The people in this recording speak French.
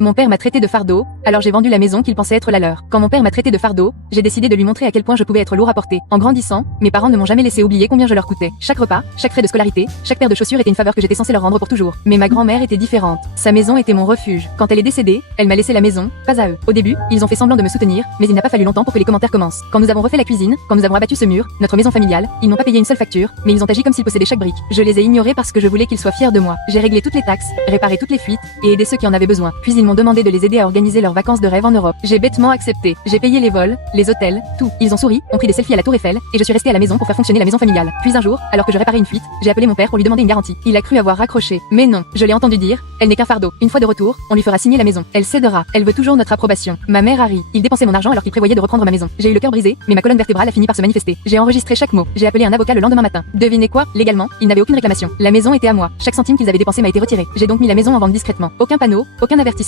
Mon père m'a traité de fardeau, alors j'ai vendu la maison qu'il pensait être la leur. Quand mon père m'a traité de fardeau, j'ai décidé de lui montrer à quel point je pouvais être lourd à porter. En grandissant, mes parents ne m'ont jamais laissé oublier combien je leur coûtais. Chaque repas, chaque frais de scolarité, chaque paire de chaussures était une faveur que j'étais censé leur rendre pour toujours. Mais ma grand-mère était différente. Sa maison était mon refuge. Quand elle est décédée, elle m'a laissé la maison, pas à eux. Au début, ils ont fait semblant de me soutenir, mais il n'a pas fallu longtemps pour que les commentaires commencent. Quand nous avons refait la cuisine, quand nous avons abattu ce mur, notre maison familiale, ils n'ont pas payé une seule facture, mais ils ont agi comme s'ils possédaient chaque brique. Je les ai ignorés parce que je voulais qu'ils soient fiers de moi. J'ai réglé toutes les taxes, réparé toutes les fuites, et aidé ceux qui en avaient besoin. Puis ils m'ont demandé de les aider à organiser leurs vacances de rêve en Europe. J'ai bêtement accepté. J'ai payé les vols, les hôtels, tout. Ils ont souri, ont pris des selfies à la Tour Eiffel, et je suis restée à la maison pour faire fonctionner la maison familiale. Puis un jour, alors que je réparais une fuite, j'ai appelé mon père pour lui demander une garantie. Il a cru avoir raccroché. Mais non, je l'ai entendu dire, elle n'est qu'un fardeau. Une fois de retour, on lui fera signer la maison. Elle cédera. Elle veut toujours notre approbation. Ma mère a ri. Il dépensait mon argent alors qu'il prévoyait de reprendre ma maison. J'ai eu le cœur brisé, mais ma colonne vertébrale a fini par se manifester. J'ai enregistré chaque mot. J'ai appelé un avocat le lendemain matin. Devinez quoi? Légalement, il n'avait aucune réclamation. La maison était à moi. Chaque centime qu'ils avaient dépensé m'a été retiré. J'ai donc mis la maison en vente discrètement. Aucun panneau, aucun avertissement.